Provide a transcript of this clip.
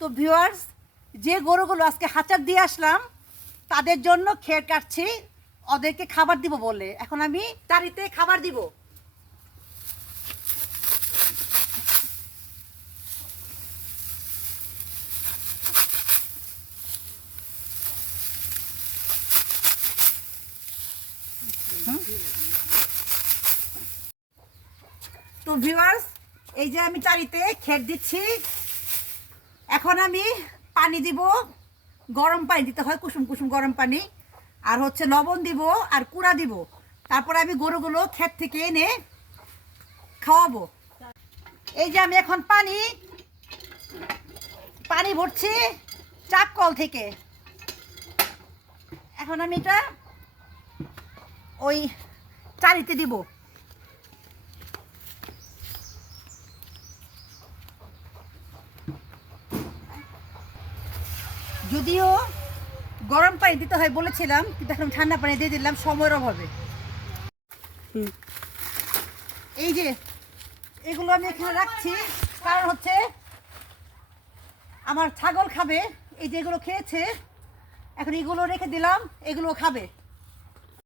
তো ভিউয়ার্স, যে গরুগুলো আজকে হাঁচার দিয়ে আসলাম তাদের জন্য খের কাটছি ওদেরকে খাবার দিব বলে। এখন আমি তারিতে খাবার দিব। তো ভিউয়ার্স, এই যে আমি তারিতে খের দিচ্ছি। এখন আমি পানি দিব, গরম পানি দিতে হয়, কুসুম কুসুম গরম পানি, আর হচ্ছে লবণ দিব আর কুড়া দিব। তারপরে আমি গরুগুলো ক্ষেত থেকে এনে খাওয়াবো। এই যে আমি এখন পানি ভরছি চাপ কল থেকে। এখন আমি এটা ওই চারিতে দিব। যদিও গরম পানি দিতে হয় বলেছিলাম, কিন্তু এখন ঠান্ডা পানি দিয়ে দিলাম সময়ের অভাবে। এই যে এগুলো আমি এখানে রাখছি, কারণ হচ্ছে আমার ছাগল খাবে। এই যে এগুলো খেয়েছে, এখন এগুলো রেখে দিলাম, এগুলো খাবে।